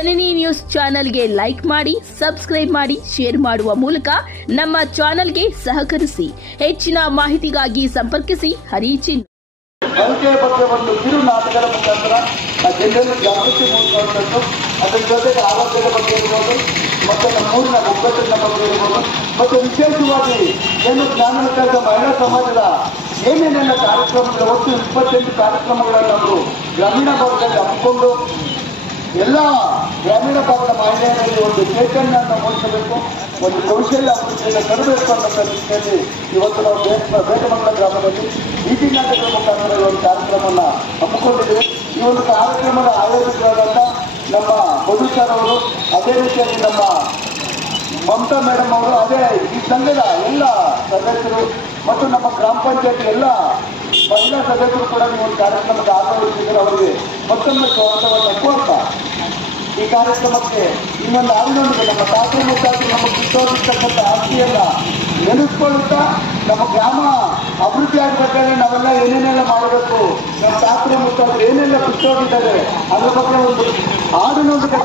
ಜನನಿ news ಚಾನೆಲ್ಗೆ like ಮಾಡಿ, subscribe ಮಾಡಿ, ಶೇರ್ ಮಾಡುವ ಮೂಲಕ ನಮ್ಮ ಚಾನೆಲ್ಗೆ ಸಹಕರಿಸಿ. ಹೆಚ್ಚಿನ ಮಾಹಿತಿಗಾಗಿ ಸಂಪರ್ಕಿಸಿ ಹರಿಚಿನ್. ಕಲಿಕೆಯ ಬಗ್ಗೆ ಒಂದು ಕಿರು ನಾಟಕದ ಮುಖಾಂತರ ಜನರಲ್ಲಿ ಜಾಗೃತಿ ಮೂಡಿಸುವಂಥದ್ದು, ಅದರ ಜೊತೆಗೆ ಆರೋಗ್ಯದ ಬಗ್ಗೆ ಇರ್ಬೋದು, ಮತ್ತು ನಮ್ಮೂರಿನ ಒಗ್ಗಟ್ಟಿನ ಬಗ್ಗೆ ಇರ್ಬೋದು, ಮತ್ತು ವಿಶೇಷವಾಗಿ ಏನು ಜ್ಞಾನೋತ್ಸವದ ಮಹಿಳಾ ಸಮಾಜದ ಏನೇನೆಲ್ಲ ಕಾರ್ಯಕ್ರಮಗಳು, ಒಟ್ಟು 28 ಕಾರ್ಯಕ್ರಮಗಳನ್ನು ಅವರು ಗ್ರಾಮೀಣ ಭಾಗದಲ್ಲಿ ಹಮ್ಮಿಕೊಂಡು ಎಲ್ಲ ಗ್ರಾಮೀಣ ಭಾಗದ ಮಹಿಳೆಯರಲ್ಲಿ ಒಂದು ಚೈತನ್ಯವನ್ನು ಮೂಡಿಸಬೇಕು, ಒಂದು ಕೌಶಲ್ಯ ಅಭಿವೃದ್ಧಿಯನ್ನು ತರಬೇಕು ಅನ್ನೋ ರೀತಿಯಲ್ಲಿ ಇವತ್ತು ನಾವು ಬೇಟಮಂಗಲ ಗ್ರಾಮದಲ್ಲಿ ಬೀದಿ ನಾಟಕದ ಮುಖಾಂತರ ಒಂದು ಕಾರ್ಯಕ್ರಮವನ್ನು ಹಮ್ಮಿಕೊಂಡಿದ್ದೇವೆ. ಈ ಒಂದು ಕಾರ್ಯಕ್ರಮದ ಆಯೋಜಕರಾದಂಥ ನಮ್ಮ ಮಧುಸರ್ ಅವರು, ಅದೇ ರೀತಿಯಾಗಿ ನಮ್ಮ ಮಮತಾ ಮೇಡಮ್ ಅವರು, ಅದೇ ಈ ಸಂಘದ ಎಲ್ಲ ಸದಸ್ಯರು ಮತ್ತು ನಮ್ಮ ಗ್ರಾಮ ಪಂಚಾಯತ್ ಎಲ್ಲ ಮಹಿಳಾ ಸದಸ್ಯರು ಕೂಡ ಈ ಒಂದು ಕಾರ್ಯಕ್ರಮಕ್ಕೆ ಆಗಮಿಸಿದರೆ ಅವರಿಗೆ ಮತ್ತೊಮ್ಮೆ ಸ್ವಾಗತವನ್ನು ಕೋರ್ತಾ ಈ ಕಾರ್ಯಕ್ರಮಕ್ಕೆ ಇನ್ನೊಂದು ಹಾಡಿನೊಂದಿಗೆ ನಮ್ಮ ತಾತ ಮುತ್ತಾಗಿ ನಮಗೆ ಕಿತ್ತೋಗಿರ್ತಕ್ಕಂಥ ಆಸ್ತಿಯನ್ನ ನೆನೆಸ್ಕೊಳ್ಳುತ್ತಾ ನಮ್ಮ ಗ್ರಾಮ ಅಭಿವೃದ್ಧಿ ಆಗಬೇಕಾದ್ರೆ ನಾವೆಲ್ಲ ಏನೇನೆಲ್ಲ ಮಾಡಬೇಕು, ನಮ್ಮ ತಾತ ಮುತ್ತಾದ್ರು ಏನೆಲ್ಲ ಕಿತ್ತೋಗಿದ್ದಾರೆ ಅದ್ರ ಬಗ್ಗೆ ಒಂದು ಹಾಡಿನೊಂದಿಗೆ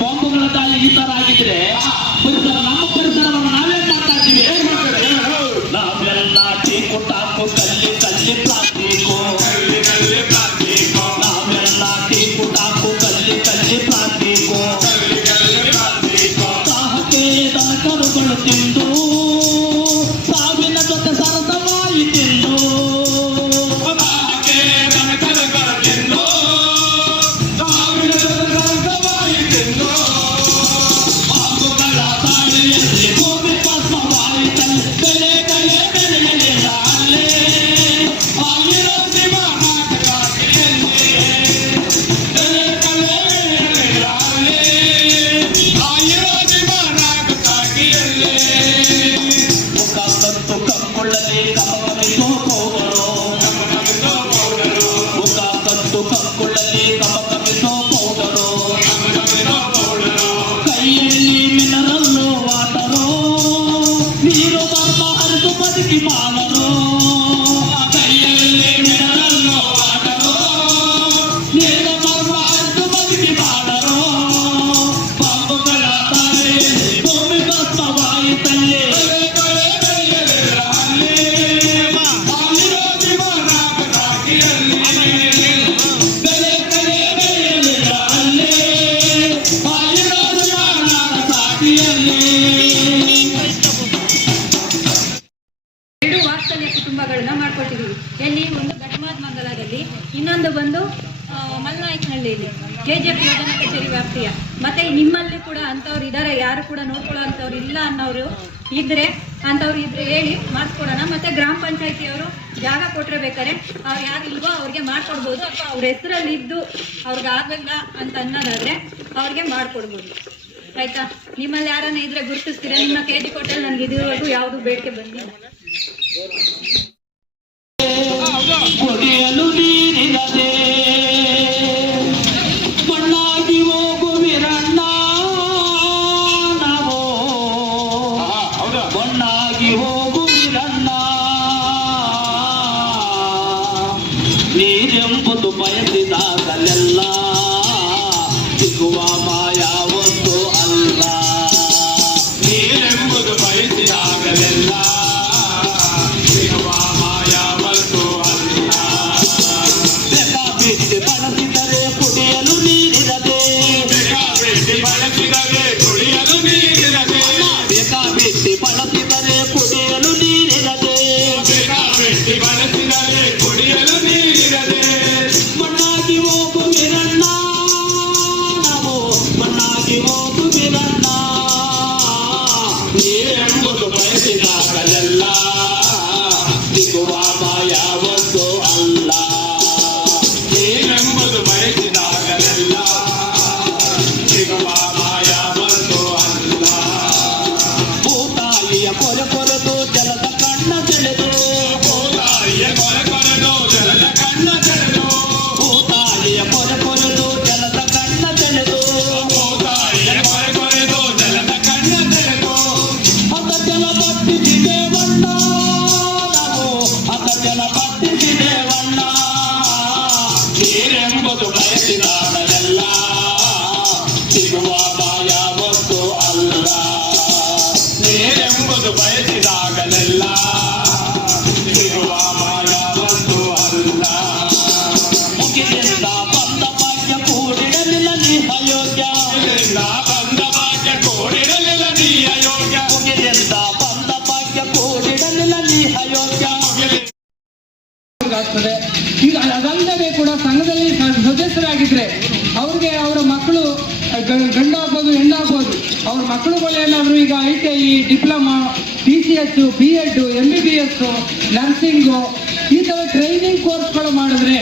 ಬಾಂಬುಗಳ ದಾಳಿ ಈ ತರ ಆಗಿದ್ರೆ ಪರಿಸರ, ನಮ್ಮ ಪರಿಸರವನ್ನು ನಾವೇನ್ ಮಾಡ್ತಾ ಇದ್ದೀವಿ? ನಾವೆಲ್ಲ ಟೀಕು ಟಾಕು ಕಲ್ಲಿ ಕಲ್ಲಿ ಪ್ಲಾಸ್ಟಿಕು, ನಾವೆಲ್ಲ ಟೀಕು ಟಾಕು ಕಲ್ಲಿ ಕಲ್ಲಿ ಪ್ಲಾಸ್ಟಿಕು, ಸಾಹಕ್ಕೆ ದನಕರುಗಳು ತಿಂದು ಸಾವಿನ ಜೊತೆ ಸರಸವಾಗಿ ತಿಂದು ಎಲ್ಲಿ ಒಂದು ಘಟಮಾದ್ಮಂಗಲದಲ್ಲಿ, ಇನ್ನೊಂದು ಬಂದು ಮಲ್ನಾಯಕನಹಳ್ಳಿಯಲ್ಲಿ KGF ಯೋಜನಾ ಕಚೇರಿ ವ್ಯಾಪ್ತಿಯ. ಮತ್ತೆ ನಿಮ್ಮಲ್ಲಿ ಕೂಡ ಅಂಥವ್ರು ಇದ್ದಾರೆ, ಯಾರು ಕೂಡ ನೋಡ್ಕೊಳ್ಳೋ ಅಂಥವ್ರು ಇಲ್ಲ ಅನ್ನೋರು ಇದ್ರೆ ಅಂಥವ್ರು ಇದ್ರೆ ಹೇಳಿ ಮಾಡಿಸ್ಕೊಡೋಣ. ಮತ್ತೆ ಗ್ರಾಮ ಪಂಚಾಯತಿಯವರು ಜಾಗ ಕೊಟ್ಟರೆ ಬೇಕಾರೆ ಅವ್ರು ಯಾರು ಇಲ್ವೋ ಅವ್ರಿಗೆ ಮಾಡ್ಕೊಡ್ಬೋದು, ಅಥವಾ ಅವ್ರ ಹೆಸರಲ್ಲಿ ಇದ್ದು ಅವ್ರಿಗೆ ಆಗಲ್ಲ ಅಂತ ಅನ್ನೋದಾದ್ರೆ ಅವ್ರಿಗೆ ಮಾಡಿಕೊಡ್ಬೋದು. ಆಯ್ತಾ? ನಿಮ್ಮಲ್ಲಿ ಯಾರನ್ನ ಇದ್ರೆ ಗುರುತಿಸ್ತೀರಾ? ನಿಮ್ಮ KG ಕೊಟ್ಟಲ್ಲಿ ನನಗೆ ಇದುವರೆಗೂ ಯಾವುದು ಬೇಡಿಕೆ ಬಂದಿಲ್ಲ. ಕುಡಿಯಲು ನೀರಿಲ್ಲದೆ ಮಣ್ಣಾಗಿ ಹೋಗುವಿರಣ್ಣ, ನಾವು ಮಣ್ಣಾಗಿ ಹೋಗುವಿರಣ್ಣ. ನೀರೆಂಬುದು ಬಯಸಿದಾಗಲೆಲ್ಲ ಸಿಗುವ ಮಾಯಾ ಒಂದು ಅಲ್ಲ, ನೀರೆಂಬುದು ಬಯಸಿದಾಗಲೆಲ್ಲ ಬಳಸಿದರೆ ಕುಡಿಯಲು ನೀರಿರದೆ, ಬೇಕಾಬಿಟ್ಟಿ ಬಳಸಿದರೆ ಕುಡಿಯಲು ನೀರಿರದೆ, ಬೇಕಾಬಿಟ್ಟಿ ಬಳಸಿದರೆ ಕುಡಿಯಲು ನೀರಿರದೆ, ಬೇಕಾಬಿಟ್ಟಿ ಬಳಸಿದರೆ ಕುಡಿಯಲು ನೀರಿರದೆ. ಮಣ್ಣಾಗಿ ಹೋಗು ಮಿರಣ್ಣ ಬಯಸಿದಾಗಲೆಲ್ಲ ಸಿಗುವ ಯಾವತ್ತೂ ಅಲ್ಲ. ನೀರೆಂಬುದು ಬಯಸಿದಾಗಲೆಲ್ಲ ಸಿಗುವ ಯಾವತ್ತೂ ಅಲ್ಲ. ಮುಗಿಲಿಂದ ಬಂದ ಭಾಗ್ಯ ಕೂಡಿರಲಿಲ್ಲ ನೀ ಅಯೋಗ್ಯ. ಮುಗಿಲಿಂದ ಬಂದ ಭಾಗ್ಯ ಕೂಡಿರಲಿಲ್ಲ ನೀ ಅಯೋಗ್ಯ. ಮುಗಿಲಿಂದ ಬಂದ ಭಾಗ್ಯ ಕೂಡಿರಲಿಲ್ಲ ನೀ ಅಯೋಗ್ಯ. ಆಗ್ತದೆ. ಈಗ ಅದಲ್ಲದೆ ಕೂಡ ಸಂಘದಲ್ಲಿ ಸದಸ್ಯರಾಗಿದ್ರೆ ಅವ್ರಿಗೆ ಅವರ ಮಕ್ಕಳು ಗಂಡಾಗ್ಬೋದು ಹೆಣ್ಣಾಗ್ಬೋದು ಅವ್ರ ಮಕ್ಕಳುಗಳೇನಾದ್ರು ಈಗ ITI diploma PCS B.Ed MBBS nursing ಈ ಥರ ಟ್ರೈನಿಂಗ್ ಕೋರ್ಸ್ಗಳು ಮಾಡಿದ್ರೆ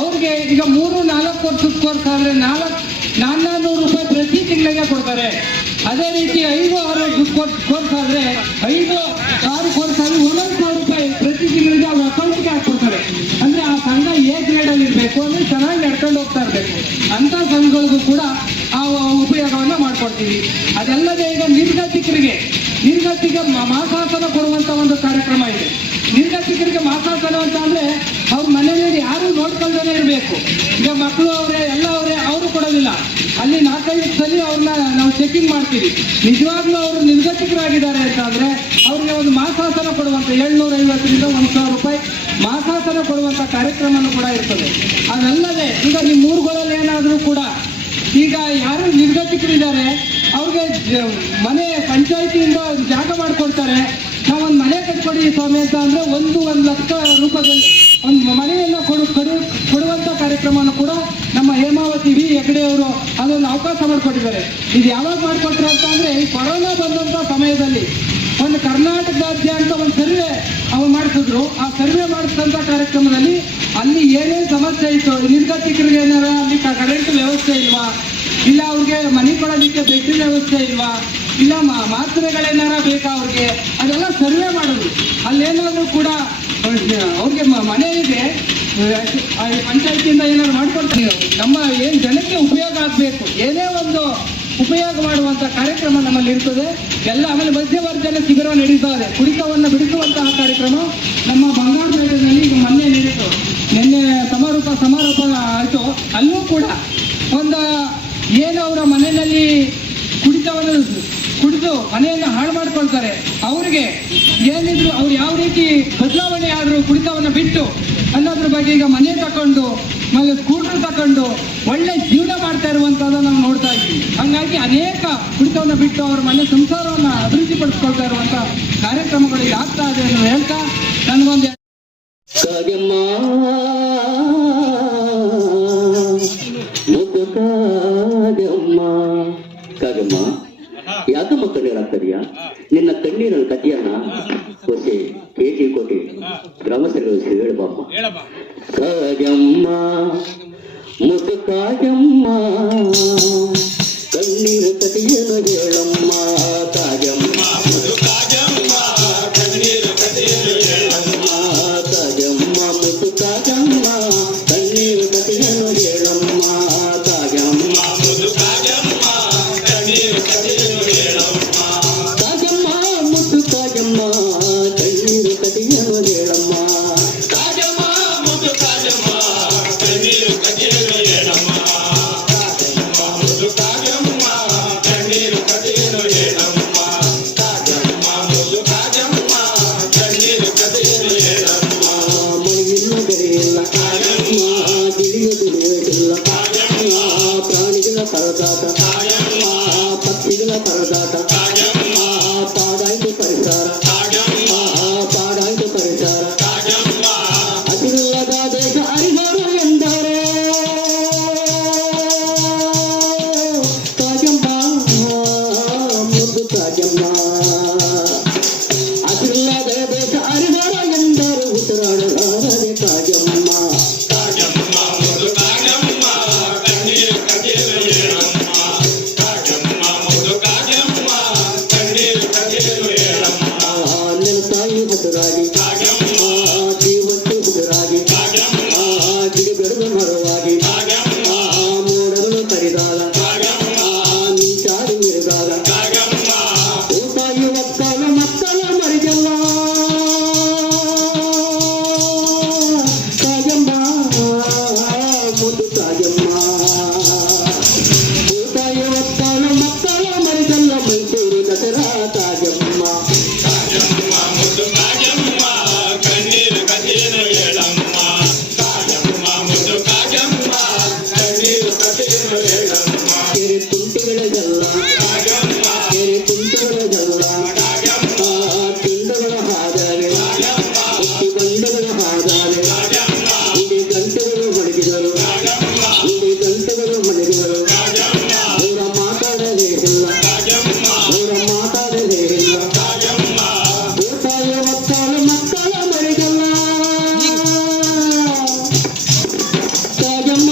ಅವ್ರಿಗೆ ಈಗ 3-4 ವರ್ಷದ ಕೋರ್ಸ್ ಆದರೆ 400 ರೂಪಾಯಿ ಪ್ರತಿ ತಿಂಗಳಿಗೆ ಕೊಡ್ತಾರೆ. ಅದೇ ರೀತಿ 5-6 ಕೋರ್ಸ್ ಆದರೆ 5-6 ಕೋರ್ಸ್ ಆದರೆ 1,000 ರೂಪಾಯಿ ಪ್ರತಿ ತಿಂಗಳಿಗೆ ಅವ್ರ ಅಕೌಂಟ್ಗೆ ಹಾಕ್ಕೊಡ್ತಾರೆ. ಅಂದರೆ ಆ ಸಂಘ A ಗ್ರೇಡಲ್ಲಿ ಇರಬೇಕು, ಅಂದರೆ ಚೆನ್ನಾಗಿ ನಡ್ಕೊಂಡು ಹೋಗ್ತಾ ಇರಬೇಕು. ಅಂಥ ಸಂಘಗಳಿಗೂ ಕೂಡ ಆ ಉಪಯೋಗವನ್ನು ಮಾಡಿಕೊಡ್ತೀವಿ. ಅದಲ್ಲದೆ ಈಗ ನಿರ್ಗತಿಕರಿಗೆ ಮಾಸಾಸನ ಕೊಡುವಂಥ ಒಂದು ಕಾರ್ಯಕ್ರಮ ಇದೆ. ನಿರ್ಗತಿಕರಿಗೆ ಮಾಸಾಸನ ಅಂತ ಅಂದರೆ ಅವ್ರ ಮನೆಯಲ್ಲಿ ಯಾರು ನೋಡ್ಕೊಳ್ದೇ ಇರಬೇಕು. ಈಗ ಮಕ್ಕಳು ಅವರೇ ಎಲ್ಲ ಅವರೇ, ಅವರು ಕೊಡೋದಿಲ್ಲ. ಅಲ್ಲಿ 4-5 ಸಲ ಅವ್ರನ್ನ ನಾವು ಚೆಕಿಂಗ್ ಮಾಡ್ತೀವಿ. ನಿಜವಾಗ್ಲೂ ಅವರು ನಿರ್ಗತಿಕರಾಗಿದ್ದಾರೆ ಅಂತ ಅಂದರೆ ಅವ್ರಿಗೆ ಒಂದು ಮಾಸಾಸನ ಕೊಡುವಂಥ 750ರಿಂದ 1,000 ರೂಪಾಯಿ ಮಾಸಾಸನ ಕೊಡುವಂಥ ಕಾರ್ಯಕ್ರಮನೂ ಕೂಡ ಇರ್ತದೆ. ಅದಲ್ಲದೆ ಈಗ ನಿಮ್ಮ ಊರುಗಳಲ್ಲಿ ಏನಾದರೂ ಕೂಡ ಈಗ ಯಾರು ನಿರ್ಗತಿಕರಿದ್ದಾರೆ ಅವ್ರಿಗೆ ಮನೆ ಪಂಚಾಯಿತಿಯಿಂದ ಜಾಗ ಮಾಡಿಕೊಡ್ತಾರೆ. ನಾವೊಂದು ಮನೆ ಕಟ್ಕೊಡಿ ಸ್ವಾಮಿ ಅಂತ ಅಂದರೆ 1 ಲಕ್ಷ ರೂಪಾಯಿದಲ್ಲಿ ಒಂದು ಮನೆಯನ್ನು ಕೊಡುವಂಥ ಕಾರ್ಯಕ್ರಮನೂ ಕೂಡ ನಮ್ಮ ಹೇಮಾವತಿ V ಹೆಗಡೆ ಅವರು ಅದೊಂದು ಅವಕಾಶ ಮಾಡಿಕೊಟ್ಟಿದ್ದಾರೆ. ಇದು ಯಾವಾಗ ಮಾಡಿಕೊಟ್ರು ಅಂತ ಅಂದರೆ ಈ ಕೊರೋನಾ ಬಂದಂಥ ಸಮಯದಲ್ಲಿ ಒಂದು ಕರ್ನಾಟಕದಾದ್ಯಂತ ಒಂದು ಸರ್ವೆ ಅವ್ರು ಮಾಡಿಸಿದ್ರು. ಆ ಸರ್ವೆ ಮಾಡಿಸಿದಂಥ ಕಾರ್ಯಕ್ರಮದಲ್ಲಿ ಅಲ್ಲಿ ಏನೇನು ಸಮಸ್ಯೆ ಇತ್ತು, ನಿರ್ಗತಿಕರಿಗೆ ಏನಾರ ಅಲ್ಲಿ ಕರೆಂಟ್ ವ್ಯವಸ್ಥೆ ಇಲ್ವಾ, ಇಲ್ಲ ಅವ್ರಿಗೆ ಮನೆ ಕೊಡೋದಕ್ಕೆ ಬೆಡ್ ವ್ಯವಸ್ಥೆ ಇಲ್ವಾ, ಇಲ್ಲ ಮಾತ್ರೆಗಳೇನಾರ ಬೇಕಾ ಅವ್ರಿಗೆ, ಅದೆಲ್ಲ ಸರ್ವೆ ಮಾಡೋದು. ಅಲ್ಲೇನಾದರೂ ಕೂಡ ಅವ್ರಿಗೆ ಮನೆ ಇದೆ ಪಂಚಾಯತಿಯಿಂದ ಏನಾದ್ರು ಮಾಡ್ಕೊಡ್ತೀವಿ. ನಮ್ಮ ಏನು ಜನಕ್ಕೆ ಉಪಯೋಗ ಆಗಬೇಕು, ಏನೇ ಒಂದು ಉಪಯೋಗ ಮಾಡುವಂಥ ಕಾರ್ಯಕ್ರಮ ನಮ್ಮಲ್ಲಿ ಇರ್ತದೆ ಎಲ್ಲ. ಆಮೇಲೆ ಮಧ್ಯವರ್ಜನೆ ಶಿಬಿರ ನಡೀತಾ ಇದೆ. ಕುಡಿತವನ್ನು ಬಿಡಿಸುವಂತಹ ಕಾರ್ಯಕ್ರಮ ನಮ್ಮ ಬಂಗಾರಪೇಟೆಯಲ್ಲಿ ಈಗ ಮೊನ್ನೆ ನಡೀತು. ನಿನ್ನೆ ಸಮಾರೋಪ ಆಯಿತು. ಅಲ್ಲೂ ಕೂಡ ಒಂದು ಏನು ಅವರ ಮನೆಯಲ್ಲಿ ಕುಡಿತವನ್ನು ಕುಡಿದು ಮನೆಯನ್ನು ಹಾಳು ಮಾಡ್ಕೊಳ್ತಾರೆ, ಅವ್ರಿಗೆ ಏನಿದ್ರು ಅವ್ರು ಯಾವ ರೀತಿ ಬದಲಾವಣೆ ಆದರೂ ಕುಡಿತವನ್ನು ಬಿಟ್ಟು ಅನ್ನೋದ್ರ ಬಗ್ಗೆ ಈಗ ಮನೆ ತಗೊಂಡು ಆಮೇಲೆ ಸ್ಕೂಟರ್ ತಗೊಂಡು ಒಳ್ಳೆ ಜೀವನ ಮಾಡ್ತಾ ಇರುವಂಥದ್ದು ನಾವು ನೋಡ್ತಾ ಇದ್ದೀವಿ. ಹಾಗಾಗಿ ಅನೇಕ ಕುಡಿತವನ್ನು ಬಿಟ್ಟು ಅವ್ರ ಮನೆ ಸಂಸಾರವನ್ನು ಅಭಿವೃದ್ಧಿಪಡಿಸ್ಕೊಳ್ತಾ ಇರುವಂಥ ಕಾರ್ಯಕ್ರಮಗಳು ಈಗ ಆಗ್ತಾ ಇದೆ ಅಂತ ಹೇಳ್ತಾ ನನಗೊಂದು ಕಾಗಮ್ಮ ಯಾಕಮ್ಮ ಕಣ್ಣೀರಾಗ್ತದೆಯಾ? ನಿನ್ನ ಕಣ್ಣೀರನ್ನು ಕಥೆಯನ್ನ ಹೊಸೆ KG ಕೋಟೆ ಗ್ರಾಮಸ್ಥರು ಹೇಳಬಮ್ಮ. ಕಾಗಮ್ಮ ಮುದ್ದು ಕಾಗಮ್ಮ ಕಣ್ಣೀರು ಕಥೆಯನ್ನು ಹೇಳಮ್ಮ. ಕಾಗಮ್ಮ ಮುದ್ದು ಕಾಗಮ್ಮ ಕಣ್ಣೀರು ಕಥೆಯನ್ನು ಹೇಳಮ್ಮ. ಕಾಗಮ್ಮ ಮುದ್ದು ಕಾಗಮ್ಮ ಕಣ್ಣೀರು ಕಥೆಯನ್ನು ಹೇಳಮ್ಮ. ಕಾಗಮ್ಮ ಮುದ್ದು ಕಾಗಮ್ಮ ಕಣ್ಣೀರು ಕಥೆಯನ್ನು ಹೇಳಮ್ಮ. ಕಾಗಮ್ಮ ಮುದ್ದು ಕಾಗಮ್ಮ ಕಣ್ಣೀರು ಕಥೆಯನ್ನು ಹೇಳಮ್ಮ. ಕಾಗಮ್ಮ ಮುದ್ದು ಕಾಗಮ್ಮ ಕಣ್ಣೀರು ಕಥೆಯನ್ನು ಹೇಳಮ್ಮ. ಕಾಗಮ್ಮ ಮುದ್ದು ಕಾಗಮ್ಮ ಕಣ್ಣೀರು ಕಥೆಯನ್ನು ಹೇಳಮ್ಮ. ಕಾಗಮ್ಮ ಮುದ್ದು ಕಾಗಮ್ಮ ಕಣ್ಣೀರು ಕಥೆಯನ್ನು ಹೇಳಮ್ಮ. ಮಳೆಯಿಲ್ಲ ಬೆಳೆಯಿಲ್ಲ ಕಾಗಮ್ಮ, ತಿಳಿಯುವುದು ಹೇಳಿಲ್ಲ ಕಾಗಮ್ಮ, ಪ್ರಾಣಿಗಳ ಪರದಾಟ ಕಾಗಮ್ಮ, ಪಕ್ಷಿಗಳ ಪರದಾಟ ಕಾಗಮ್ಮ, ಪಾಡಾಯ್ತು ಪರಿಸರ ಕಾಗಮ್ಮ, ಪಾಡಾಯ್ತು ಪರಿಸರ ಕಾಗಮ್ಮ. ಅದಿಲ್ಲದ ದೇಶ ಅರಿವರು ಎಂದರೆ ಕಾಗಮ್ಮ ಮುದ್ದು ಕಾಗಮ್ಮ. ಅದಿಲ್ಲದ ದೇಶ ಅರಿವರ ಎಂದರೆ ಉಸಿರಾಡಲಾರದೆ ಕಾಗಮ್ಮ. ಕಾಗಮ್ಮ ಮುದ್ದು ಕಾಗಮ್ಮ ಕಣ್ಣೀರು ಕಥೆಯನ್ನು ಹೇಳಮ್ಮ. ಕಾಗಮ್ಮ ಮುದ್ದು ಕಾಗಮ್ಮ ಕೆರೆ ತುಂಟೆಗಳಿಗೆಲ್ಲ ಕೆರೆ ತುಂಟೆಗಳಿಗೆಲ್ಲ ತುಂಡಗಳ ಹಾದಾವೆ ಹುಟ್ಟಿ ಬಂಡಗಳ ಹಾದಾವೆ ಗುಡಿ ಗಂಟೆಗಳು ಮಡಗಿದರು ಗುಡಿ ಗಂಟೆಗಳು ಮಡಗಿದರು ಅವರ ಮಾತಾಡಲೇ ಇಲ್ಲ ಅವರ ಮಾತಾಡಲೇ ಇಲ್ಲ ಬೇಸಾಯ ಮಕ್ಕಳು ಮಕ್ಕಳ ಮರಿಗಲ್ಲ ಕಾಜಮ್ಮ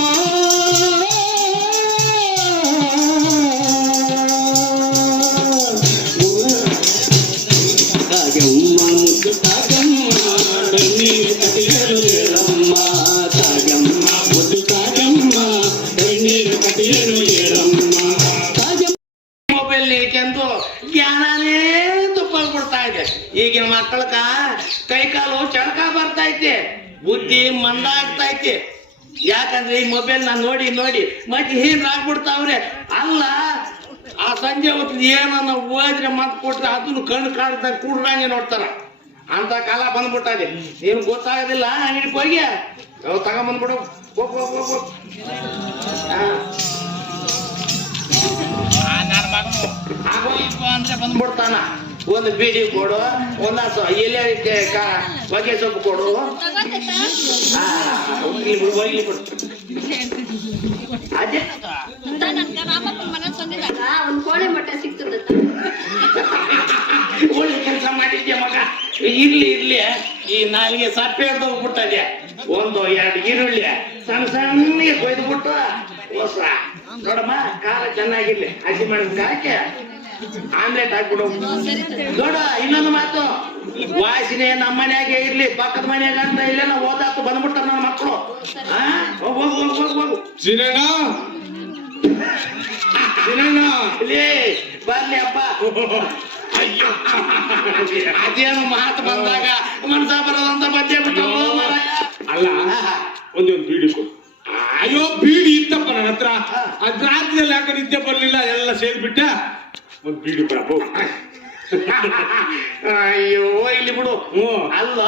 ಕಾಜಮ್ಮ ಮುದ್ದು ಕಾಜಮ್ಮ ಕಣ್ಣೀರು ಕಟ್ಟಿಯಲು ಹೇಳಮ್ಮ ಕಾಜಮ್ಮ ಮುದ್ದು ಕಾಜಮ್ಮ ಕಣ್ಣೀರು ಕಟ್ಟಿಯಲು ಹೇಳಮ್ಮ ಕಾಜಮ್ಮ ಮೊಬೈಲ್ ನೀಡ್ಕೊಂಡು ಜ್ಞಾನನೇ ತುಪ್ಪಳ್ಬಿಡ್ತಾ ಇದೆ. ಈಗಿನ ಮಕ್ಕಳಕ ಕೈ ಕಾಲು ಚಳಕ ಬರ್ತಾ ಐತೆ, ಬುದ್ಧಿ ಮಂದ ಆಗ್ತಾ ಐತೆ. ಯಾಕಂದ್ರೆ ಈ ಮೊಬೈಲ್ ನ ನೋಡಿ ನೋಡಿ ಮತ್ತೆ ಹೀನಾಗ್ಬಿಡ್ತಾವ್ರೆ. ಅಲ್ಲ ಆ ಸಂಜೆ ಹೊತ್ತು ಏನನ್ನ ಓದ್ರೆ ಮತ್ ಕೊಟ್ರೆ ಅದನ್ನು ಕಣ್ಣು ಕಾಣ್ದಾಗ ಕೂಡ್ದಂಗೆ ನೋಡ್ತಾರ. ಅಂತ ಕಾಲ ಬಂದ್ಬಿಟ್ಟದೆ. ನೀನ್ ಗೊತ್ತಾಗೋದಿಲ್ಲ, ಅಂಗಡಿಗೆ ಹೋಗಿ ತಗೊಂಬಂದ್ಬಿಡು. ಹೋಗ್ ಹೋಗ್ ಹೋಗ್ ಹೋಗ್. ನನ್ನ ಮಗನು ಆಗೋ ಇಗೋ ಅಂದ್ರೆ ಬಂದ್ಬಿಡ್ತಾನ. ಒಂದು ಬೀಡಿ ಕೊಡು, ಒಂದು ಎಲೆ ಹೊಗೆ ಸೊಪ್ಪು ಕೊಡು, ಹೋಗ್ಲಿ ಬಿಡು, ಹೋಗ್ಲಿ ಬಿಡು. ಅದೇ ಒಳ್ಳೆ ಕೆಲಸ ಮಾಡಿದ್ಯಾ ಮಗ. ಇರ್ಲಿ ಇರ್ಲಿ, ಈ ನಾಲಿಗೆ ಸಪ್ಪೆ ಹೋಗ್ಬಿಟ್ಟದೆ. ಒಂದು 2 ಈರುಳ್ಳಿ ಸಣ್ಣ ಸಣ್ಣಗೆ ಕೊಯ್ದುಬಿಟ್ಟು ಹೊಸ ನೋಡಮ್ಮ, ಖಾರ ಚೆನ್ನಾಗಿರ್ಲಿ, ಹಸಿ ಮೆಣಸಿನ ಹಾಕಿ ಆಮ್ಲೆಟ್ ಹಾಕ್ಬಿಡು. ನೋಡ, ಇನ್ನೊಂದು ಮಾತು, ವಾಸನೆ ನಮ್ಮ ಮನ್ಯಾಗೆ ಇರ್ಲಿ, ಪಕ್ಕದ ಮನ್ಯಾಗ ಅಂತ ಇಲ್ಲೇನ ಓದಾತು ಬಂದ್ಬಿಟ್ಟ ನನ್ನ ಮಕ್ಕಳು. ಹೋಗು ಹೋಗು ಹೋಗು ಹೋಗು. ಇಲ್ಲಿ ಬರ್ಲಿ ಅಪ್ಪ. ಅಯ್ಯೋ, ಅದೇನು ಮಾತು ಬಂದಾಗ ಮನ್ಸ ಬರೋದಂತ ಮಧ್ಯೆ ಬಿಟ್ಟು ಅಲ್ಲ, ಒಂದೊಂದು ಬೀಡಿ ಕೊಡು. ಅಯ್ಯೋ, ಬೀಡಿ ಇತ್ತಪ್ಪ ನನ್ನ ಹತ್ರ. ಅದ್ ರಾಜ್ಯದಲ್ಲಿ ಯಾಕೆ ನಿದ್ದೆ ಬರ್ಲಿಲ್ಲ, ಎಲ್ಲ ಸೇರ್ಬಿಟ್ಟೆ. ಒಂದ್ ಬೀಡಿ ಕೊಡಪ್ಪ. ಅಯ್ಯೋ, ಇಲ್ಲಿ ಬಿಡು. ಅಲ್ಲ,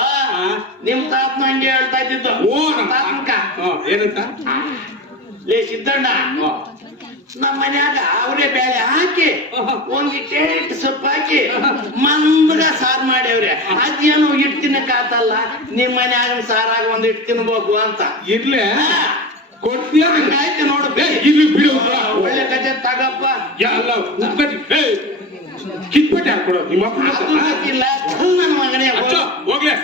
ನಿಮ್ ತಾತ ನಂಗೆ ಹೇಳ್ತಾ ಇದ್ದಿದ್ದು. ಏನಂತ? ಲೇ ಸಿದ್ದಣ್ಣ, ನಮ್ಮ ಮನ್ಯಾಗ ಅವರೇ ಬೇಳೆ ಹಾಕಿ ಒಂದಿಟ್ಟು ಸೊಪ್ಪು ಹಾಕಿ ಮಂದಗ ಸಾರು ಮಾಡ್ಯವ್ರೆ. ಅದೇನು ಇಟ್ಟು ತಿನ್ನಕ್ಕಾತಲ್ಲ, ನಿಮ್ ಮನ್ಯಾಗ ಸಾರಾಗ ಒಂದ್ ಇಟ್ಟು ತಿನ್ಬೇಕು ಅಂತ. ಇರ್ಲೆ ಕೊಡ್ತೀಯ? ಆಯ್ತು ನೋಡು, ಇಲ್ಲಿ ಬಿಡು. ಒಳ್ಳೆ ಕತೆ ತಗಪ್ಪ. ಎಲ್ಲ ಕಿತ್ಪಟ್ಟೆ ಹಾಕೊಡೋ ನಿಮ್ಮ ಇಲ್ಲ ನನ್ನ ಮಗನೇ. ಹೋಗ್ಲೆ.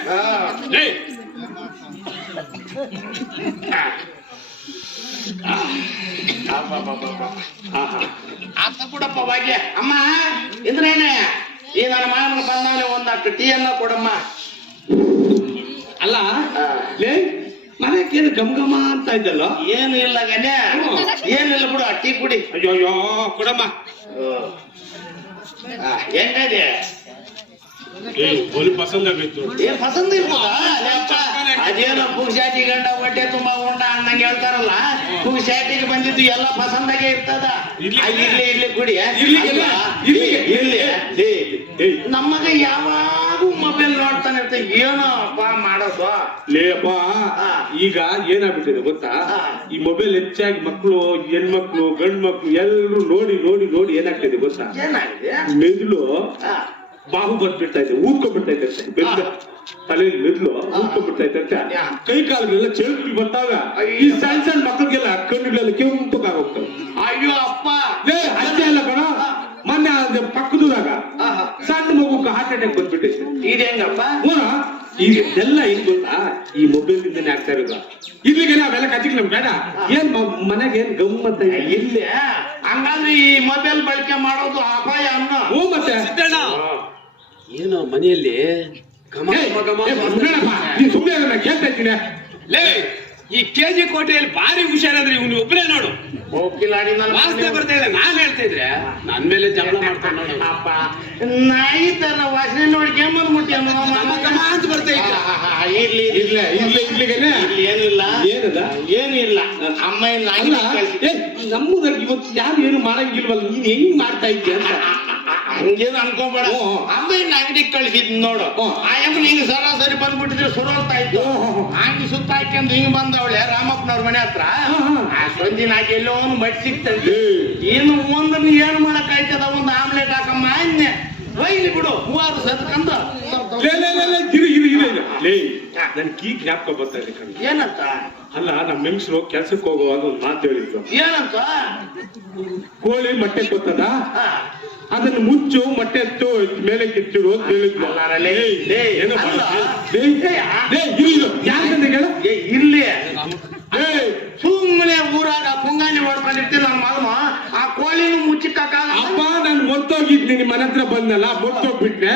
ಆತ ಬಿಡಪ್ಪ ಭಾಗ್ಯ. ಅಮ್ಮ ಇದ್ರೇನೆ, ಈ ನನ್ನ ಮಗನ ಬಂದಾಗಲೇ ಒಂದಷ್ಟು ಟೀ ಅನ್ನ ಕೊಡಮ್ಮ. ಅಲ್ಲ ಲೇ, ಮನೆಗೇನು ಗಮ್ ಘಮ ಅಂತ ಇದ್ದಲ್ಲ? ಏನು ಇಲ್ಲ ಗಣ್ಯ, ಏನಿಲ್ಲ ಬಿಡು, ಟೀ ಕುಡಿ. ಅಯ್ಯೋ ಅಯ್ಯೋ, ಕೊಡಮ್ಮ. ಹೆಂಗಿದೆ? ಒಲಿ ಪಸಂದ್ ಆಗೈತು. ಏನ್ ಪಸಂದ್ ಇರ್ಬೋದಾ? ಅದೇನೋ ಪುಗ್ಸಾಟಿ ಗಂಡ ಹೊಟ್ಟೆ ತುಂಬಾ ಉಂಡ ಅನ್ನಂಗೆ ಹೇಳ್ತಾರಲ್ಲ, ಪುಗ್ಸಾಟಿಗೆ ಬಂದಿದ್ದು ಎಲ್ಲ ಪಸಂದಾಗೆ ಇರ್ತದ. ಇರ್ಲಿ ಕುಡಿ. ಇರ್ಲಿ. ನಮ್ಮಗ ಯಾವಾಗೂ ಮೊಬೈಲ್ ನೋಡ್ತಾನೆ ಇರ್ತ. ಏನೋಪ್ಪ ಮಾಡೋದು? ಲೇಪ್ಪ, ಈಗ ಏನಾಗ್ಬಿಟ್ಟಿದೆ ಗೊತ್ತಾ? ಈ ಮೊಬೈಲ್ ಹೆಚ್ಚಾಗಿ ಮಕ್ಕಳು, ಹೆಣ್ಮಕ್ಳು, ಗಂಡು ಮಕ್ಳು ಎಲ್ಲರೂ ನೋಡಿ ನೋಡಿ ನೋಡಿ ಏನಾಗ್ತಿದೆ ಗೊತ್ತಾ? ಏನಾಗಿದೆ? ಮೆದುಳು ಬಾಹು ಬಂದ್ಬಿಡ್ತಾ ಇದೆ, ಊದ್ಕೊಂಡ್ಬಿಡ್ತಾ ಇದೆ. ತಲೆಯಲ್ಲಿ ಮೆದುಳು ಊದ್ಕೊಂಡ್ಬಿಡ್ತಾ ಇದೆ. ಕೈ ಕಾಲುಗಳೆಲ್ಲ ಚೆಲ್ಪಿ ಬರ್ತಾವ. ಈ ಸಣ್ಣ ಸಣ್ಣ ಮಕ್ಕಳಿಗೆಲ್ಲ ಕಣ್ಣುಗಳೆಲ್ಲ ಕೆಂಪಗಾಗೋಗ್ತವೆ. ಅಯ್ಯೋ ಅಪ್ಪ, ಅಷ್ಟೇ ಅಲ್ಲ ಕಣ, ಮೊನ್ನೆ ಪಕ್ಕದಾಗ ಸಣ್ಣ ಮಗುಕ್ಕೆ ಹಾರ್ಟ್ ಅಟ್ಯಾಕ್ ಬಂದ್ಬಿಟ್ಟೈತೆ. ಇದು ಹೆಂಗಪ್ಪ? ಈಗ ಎಲ್ಲ ಏನ್ ಗೊತ್ತಾ? ಈ ಮೊಬೈಲ್ ಇಂದಾನೆ ಆಗ್ತಾ ಇರೋದು. ಇರ್ಲಿಕ್ಕೆ ಅವೆಲ್ಲ ಕಚ್ಚಿಗೆ ನಮ್ಗೆ ಬೇಡ. ಏನ್ ಮನೆಗೆ ಏನ್ ಗಮ್ಮತ್ತ ಇಲ್ಲಿ ಹಂಗಾದ್ರೆ ಈ ಮೊಬೈಲ್ ಬಳಕೆ ಮಾಡೋದು ಅಪಾಯ ಅನ್ನೋ. ಮತ್ತೆ ಏನೋ ಮನೆಯಲ್ಲಿ ನೀನ್ ಸುಮ್ಮನೆ ಕೇಳ್ತಾ ಇದ್ದೀನಿ. ಲೇ, ಈ ಕೆಜಿ ಕೋಟೆಯಲ್ಲಿ ಭಾರಿ ಹುಷಾರಾದ್ರೆ ಇವ್ನು ಒಬ್ಬನೇ ನೋಡು. ಹೋಗ್ತಿಲ್ಲಾಡಿ ವಾಸನೆ ಬರ್ತಾ ಇಲ್ಲ. ನಾನ್ ಹೇಳ್ತಾ ಇದ್ರೆ ನನ್ ಮೇಲೆ ಜಗಳ ಮಾಡ್ತಾನೆ ನೋಡು. ಅಪ್ಪ, ನಾಯಿ ತರ ವಾಸನೆ ನೋಡಿ ಕೆಮ್ಮದ್ ಮುಟ್ಟಿ ಅಂತ ಬರ್ತಾ ಇದ್ದ. ಇರ್ಲಿ ಇರ್ಲಿ ಇರ್ಲಿ ಇರ್ಲಿಗೇನೆ ಏನಿಲ್ಲ. ಏನದ? ಏನಿಲ್ಲ. ಅಮ್ಮ ನಮ್ಮೂರಲ್ಲಿ ಇವತ್ತು ಯಾರು ಏನು ಮಾಡಂಗಿಲ್ವಲ್ಲ, ನೀನ್ ಹೆಂಗ್ ಮಾಡ್ತಾ ಇದ್ದೆ ಅಂತ. ಹಂಗೇನು ಅನ್ಕೊಂಬೇಡ. ಅಮ್ಮ ಇನ್ನು ಅಂಗಡಿಗೆ ಕಳ್ಸಿದ್ ನೋಡು. ಆ ಎಮ್ಮನ ಹಿಂಗ್ ಸರಾಸರಿ ಬಂದ್ಬಿಟ್ಟಿದ್ರೆ ಸುರೋಗ್ತಾ ಇತ್ತು. ಹಂಗೆ ಸುತ್ತ ಹಾಕ್ಯಂದು ಹಿಂಗ್ ಬಂದವಳೆ ರಾಮಪ್ಪನವ್ರ ಮನೆ ಹತ್ರ. ಆ ಸಂಜಿನ ಹಾಕಿ ಎಲ್ಲೋ ಒಂದು ಮಟ್ ಸಿಕ್ತಂತೆ. ಇನ್ನು ಒಂದನ್ನು ಏನು ಮಾಡಕ್ ಆಯ್ತದ, ಒಂದು ಆಮ್ಲೆಟ್ ಹಾಕಮ್ಮ ಅನ್ನೆ ರೈಲಿ ಬಿಡು 3 ಸತ್ಕಂದ ನನ್ ಕೀ ಜ್ಞಾಪಕ ಬರ್ತಾ ಇದೆ ಕಣ್. ಏನಂತ? ಅಲ್ಲ ನಮ್ಮ ಮೆಣಸರು ಕೆಲ್ಸಕ್ಕೆ ಹೋಗುವಾಗ ಒಂದು ಮಾತು ಹೇಳಿದ್ರು. ಏನಂತ? ಕೋಳಿ ಮೊಟ್ಟೆ ಕೊತ್ತದ, ಅದನ್ನು ಮುಚ್ಚು, ಮೊಟ್ಟೆ ಎತ್ತು ಮೇಲೆ ಕಿಚ್ಚಿಡು ಅಂತ ಹೇಳಿದ್ರು. ಇರ್ಲಿ ಸುಮ್ಮನೆ ಊರಾಗ ಪುಂಗಾನಿ ಹೊಡ್ಕೊಂಡಿರ್ತೀನಿ ನನ್ನ ಮಗನು. ಆ ಕೋಳಿನೂ ಮುಚ್ಚಿಕ್ಕಾಗಲ್ಲ. ಅಪ್ಪ ನಾನು ಮೊತ್ತೋಗಿದ್ನಿ ನಿಮ್ಮ ಮನೆ ಹತ್ರ ಬಂದಲ್ಲ, ಮೊತ್ತೋಗ್ಬಿಟ್ನೆ.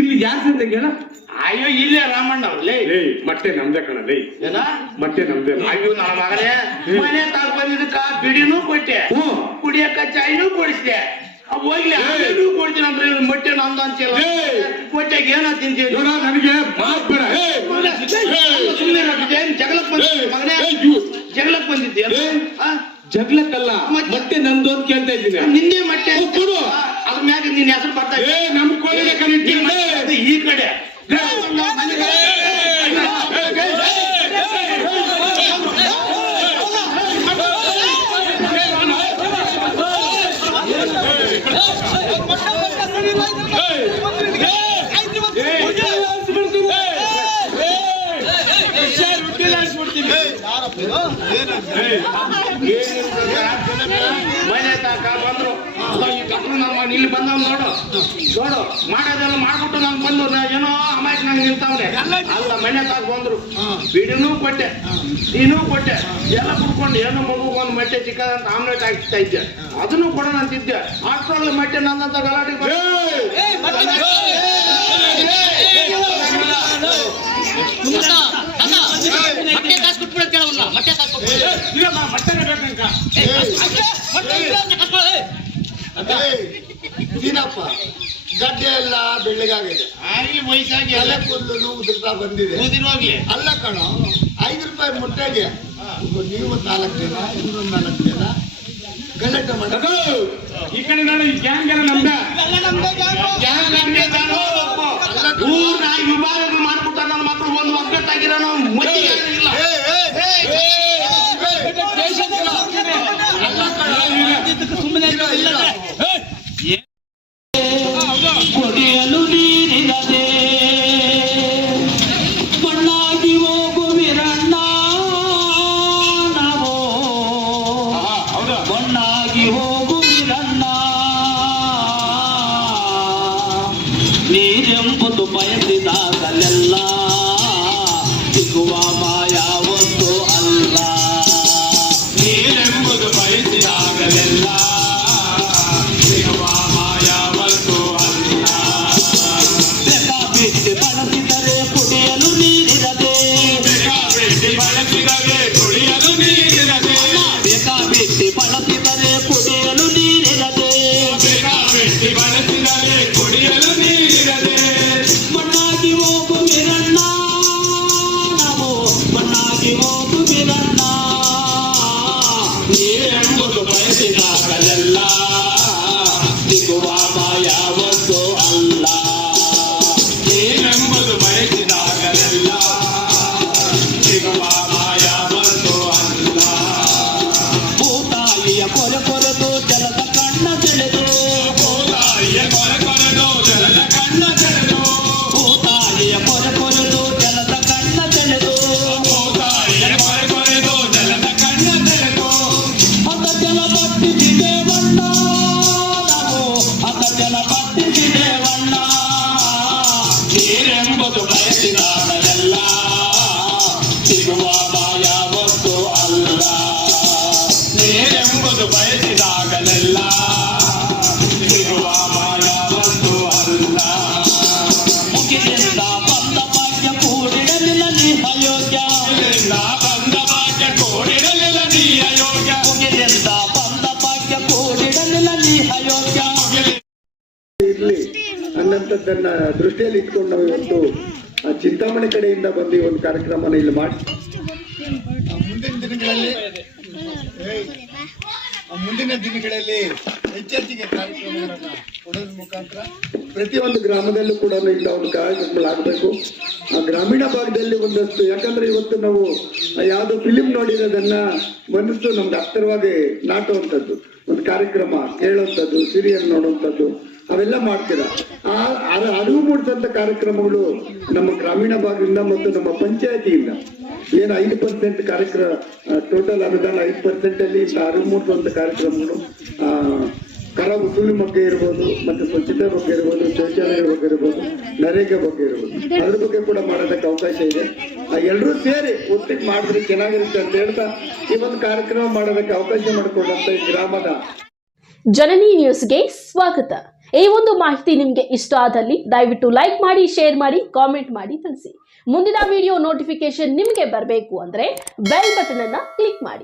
ಇಲ್ಲಿ ಯಾರು ಸಂದಾಗ ಹೇಳ? ಅಯ್ಯೋ ಇಲ್ಲೇ ರಾಮಣ್ಣ ಅವ್ರಲ್ಲೇ ಮೊಟ್ಟೆ ನಮ್ದೇ ಕಣಲೇ. ಏನ ಮೊಟ್ಟೆ ನಮ್ದೇ. ಅಯ್ಯೋ ನನ್ನ ಮಗನೇ, ಮನೆ ತಾಲ್ ಬಂದಿದ್ದಕ್ಕ ಬಿಡಿನೂ ಕೊಟ್ಟೆ, ಕುಡಿಯಕ್ಕ ಚಾಯ್ನೂ ಕೊಡಿಸ್ದೆ. ಹೋಗ್ಲಿ ಹಾಲು ಕೊಡ್ತೀನಿ ಅಂದ್ರೆ ಮೊಟ್ಟೆ ನಮ್ದು ಅಂತಿಲ್ಲ. ಮೊಟ್ಟೆಗೆ ಏನೋ ತಿಂತೀವಿ ನನಗೆ ಮಾತ್ಬೇಡ. ಸುಮ್ಮನೆ ಜಗಳಕ್ ಬಂದಿದ್ದೆ ಮಗನೇ, ಜಗಳಕ್ ಬಂದಿದ್ದೆ. ಜಗಳಕ್ಕಲ್ಲ, ಮೊಟ್ಟೆ ನಂದು ಅಂತ ಕೇಳ್ತಾ ಇದ್ದೀನಿ. ನಿನ್ನೆ ಮೊಟ್ಟೆ ಕೊಡು, ಅದ್ರ ಮ್ಯಾಗ ನಿನ್ನ ಹೆಸರು ಬರ್ತಾ ಇದೆ. ನಮ್ ಕೋಳಿಗೆ ಕರೀತೀನಿ ಈ ಕಡೆ ಮನೆ ತಾಕ ಬಂದ್ರು. ನಮ್ಮ ಇಲ್ಲಿ ಬಂದವ್ ನೋಡು ನೋಡು, ಮಾಡೋದೆಲ್ಲ ಮಾಡ್ಬಿಟ್ಟು ನಂಗೆ ಬಂದು ಏನೋ ಅಮಾಯಕ್ ನಂಗೆ ನಿಂತವ್ನೆ. ಅಲ್ಲ ಮನೆ ತಾಕ ಬಂದ್ರು, ಬಿಡಿನೂ ಕೊಟ್ಟೆ, ನೀನೂ ಕೊಟ್ಟೆ, ಎಲ್ಲ ಕುಡ್ಕೊಂಡು ಏನೋ ಮಗು ಒಂದು ಮೊಟ್ಟೆ ಚಿಕ್ಕದಂತ ಆಮ್ಲೆಟ್ ಹಾಕ್ತಾ ಇದ್ದೆ, ಅದನ್ನು ಕೊಡೋಣ ಅಂತಿದ್ದೆ. ಅಷ್ಟರಲ್ಲಿ ಮೊಟ್ಟೆ ನನ್ನಂತ ಗಲಾಟೆ ಸೀನಪ್ಪ ಗಡ್ಡೆ ಎಲ್ಲ ಬೆಳ್ಳಗಾಗಿದೆ, ಆಗ್ಲಿ ವಯಸ್ಸಾಗಿ ಎಲೆ ಕೂದಲು ಉದುರ್ತಾ ಬಂದಿದೆ. ಅಲ್ಲ ಕಣೋ, 5 ರೂಪಾಯಿ ಮೊಟ್ಟೆಗೆ ನೀವು 4 ಜನ, ಇನ್ನೊಂದು 4 ಜನ ಗಲಾಟೆ ಮಾಡ. ಈ ಕಡೆ ನಾನು ಈ ಗ್ಯಾಂಗ್ ಎಲ್ಲ ನಮ್ದ ಊರ್ನ ವಿಭಾಗ ಮಾಡ್ಬಿಟ್ಟ ನನ್ನ ಮಕ್ಕಳು ಒಂದು ಒಗ್ಗಟ್ಟಾಗಿರೋನು ಮದ್ದಿಗೆ ಇಲ್ಲ. ಕೊಡಿಯಲು ನೀರಿಲ್ಲದೆ ಮಣ್ಣಾಗಿ ಹೋಗುವಿರಣ್ಣ ನಾವು, ಮಣ್ಣಾಗಿ ಹೋಗುವಿರಣ್ಣ. ನೀರೆಂಬುದು ಬಯಸಿದಾಗಲೆಲ್ಲ ಸಿಗುವ ಮಾಯಾವೊಂದು ಅಲ್ಲ. ನೀರೆಂಬುದು ಬಯಸಿದಾಗಲೆಲ್ಲ ಸಿಗುವ ಮಾಯಾವೊಂದು ಅಲ್ಲ. ಬೇಕಾಬಿಟ್ಟು ಬಳಸಿದರೆ ಕುಡಿಯಲು ನೀರಿರದೆ, ಬೇಕಾಬಿಟ್ಟು ಬಳಸಿದರೆ ಕುಡಿಯಲು ನೀರಿರದೆ, ಬೇಕಾಬಿಟ್ಟು ಬಳಸಿದರೆ ಕುಡಿಯಲು ನೀರಿರದೆ, ಬೇಕಾಬಿಟ್ಟು ಬಳಸಿದರೆ ಕುಡಿಯಲು ನೀರಿರದೆ. ಮಣ್ಣಾಗಿ ಹೋಗುವಿರಣ್ಣ ನಾವು, ಮಣ್ಣಾಗಿ ಹೋಗುವಿರಣ್ಣ. ನೀರೆಂಬುದು ಬಯಸಿದಾಗಲೆಲ್ಲ ಸಿಗುವ ಮಾಯಾವೊಂದು ಅಲ್ಲ. ನೀರೆಂಬುದು ಬಯಸಿದಾಗಲೆಲ್ಲ ಸಿಗುವ ಮಾಯಾವೊಂದು ಅಲ್ಲ. ಭೂತಾಯಿಯ ಕೊರೆ ಕೊರೆದು ಜಲದ ಕಣ್ಣ ಸೆಳೆದು, ಭೂತಾಯಿಯ ಕೊರೆ ಕೊರೆದು ಜಲದ ಕಣ್ಣ ಸೆಳೆದು, ಭೂತಾಯಿಯ ಕೊರೆ ಕೊರೆದು ಜಲದ ಕಣ್ಣ ಸೆಳೆದು, ಭೂತಾಯಿಯ ಕೊರೆ ಕೊರೆದು ಜಲದ ಕಣ್ಣ ಸೆಳೆದು. ಅದ ಜಲ ಬಟ್ಟಿಸಿದೆ ಬಣ್ಣ ನಾವು, ಅದ ಜಲ ಬಟ್ಟಿಸಿದೆ ಬಣ್ಣ. ನೀರೆಂಬುದು ಬಯಸಿದಾಗಲೆಲ್ಲ ಸಿಗುವ ಮಾಯಾವೊಂದು ಅಲ್ಲ. ನೀರೆಂಬುದು ಬಯಸಿದಾಗಲೆಲ್ಲ ಸಿಗುವ ಮಾಯಾವೊಂದು ಅಲ್ಲ. ಮುಗಿಲಿಂದ ಬಂದ ಭಾಗ್ಯ ಕೂಡಿರಲಿಲ್ಲ ನೀ ಅಯೋಗ್ಯ, ಮುಗಿಲಿಂದ ಬಂದ ಭಾಗ್ಯ ಕೂಡಿರಲಿಲ್ಲ ನೀ ಅಯೋಗ್ಯ, ಮುಗಿಲಿಂದ ಬಂದ ಭಾಗ್ಯ ಕೂಡಿರಲಿಲ್ಲ ನೀ ಅಯೋಗ್ಯ. ಇರ್ಲಿ ಅನ್ನಂಥದ್ದನ್ನ ದೃಷ್ಟಿಯಲ್ಲಿ ಇಟ್ಕೊಂಡು ನಾವು ಇವತ್ತು ಚಿಂತಾಮಣಿ ಕಡೆಯಿಂದ ಬಂದು ಈ ಒಂದು ಕಾರ್ಯಕ್ರಮನ ಇಲ್ಲಿ ಮಾಡಿ ಮುಂದಿನ ದಿನಗಳಲ್ಲಿ ಹೆಚ್ಚೆಚ್ಚಿಗೆ ಕಾರ್ಯಕ್ರಮಗಳನ್ನ ಕೊಡೋದ್ರ ಮುಖಾಂತರ ಪ್ರತಿಯೊಂದು ಗ್ರಾಮದಲ್ಲೂ ಕೂಡ ಇಂಥ ಒಂದು ಕಾರ್ಯಕ್ರಮಗಳಾಗಬೇಕು. ಆ ಗ್ರಾಮೀಣ ಭಾಗದಲ್ಲಿ ಒಂದಷ್ಟು, ಯಾಕಂದ್ರೆ ಇವತ್ತು ನಾವು ಯಾವುದೋ ಫಿಲಿಂ ನೋಡಿರೋದನ್ನ ಮನಸ್ಸು ನಮ್ಗೆ ಹತ್ತಿರವಾಗಿ ನಾಟುವಂಥದ್ದು, ಒಂದು ಕಾರ್ಯಕ್ರಮ ಕೇಳುವಂಥದ್ದು, ಸೀರಿಯಲ್ ನೋಡುವಂಥದ್ದು ಅವೆಲ್ಲ ಮಾಡ್ತೀರ. ಆ ಅರಿವು ಮೂಡಿಸಂತ ಕಾರ್ಯಕ್ರಮಗಳು ನಮ್ಮ ಗ್ರಾಮೀಣ ಭಾಗದಿಂದ ಮತ್ತು ನಮ್ಮ ಪಂಚಾಯತಿಯಿಂದ ಏನು 5% ಕಾರ್ಯಕ್ರಮ ಟೋಟಲ್ ಅನುದಾನ 5% ಅಲ್ಲಿ ಅರಿವು ಮೂಡಿಸುವಂತ ಕಾರ್ಯಕ್ರಮಗಳು ಕರ ವಸೂಲಿ ಬಗ್ಗೆ ಇರ್ಬೋದು, ಮತ್ತೆ ಸ್ವಚ್ಛತೆ ಬಗ್ಗೆ ಇರ್ಬೋದು, ಶೌಚಾಲಯಗಳ ಬಗ್ಗೆ ಇರ್ಬೋದು, ನರೇಗಾ ಬಗ್ಗೆ ಇರ್ಬೋದು, ಅದ್ರ ಬಗ್ಗೆ ಕೂಡ ಮಾಡೋದಕ್ಕೆ ಅವಕಾಶ ಇದೆ. ಎಲ್ಲರೂ ಸೇರಿ ಒಟ್ಟಿಗೆ ಮಾಡಿದ್ರೆ ಚೆನ್ನಾಗಿರುತ್ತೆ ಅಂತ ಹೇಳ್ತಾ ಈ ಒಂದು ಕಾರ್ಯಕ್ರಮ ಮಾಡೋದಕ್ಕೆ ಅವಕಾಶ ಮಾಡಿಕೊಂಡಂತ ಈ ಗ್ರಾಮದ ಜನನಿ ನ್ಯೂಸ್ಗೆ ಸ್ವಾಗತ. ಈ ಒಂದು ಮಾಹಿತಿ ನಿಮಗೆ ಇಷ್ಟ ಆದಲ್ಲಿ ದಯವಿಟ್ಟು ಲೈಕ್ ಮಾಡಿ, ಶೇರ್ ಮಾಡಿ, ಕಾಮೆಂಟ್ ಮಾಡಿ ತಿಳಿಸಿ. ಮುಂದಿನ ವಿಡಿಯೋ ನೋಟಿಫಿಕೇಶನ್ ನಿಮಗೆ ಬರಬೇಕು ಅಂದ್ರೆ ಬೆಲ್ ಬಟನ್ ಅನ್ನ ಕ್ಲಿಕ್ ಮಾಡಿ.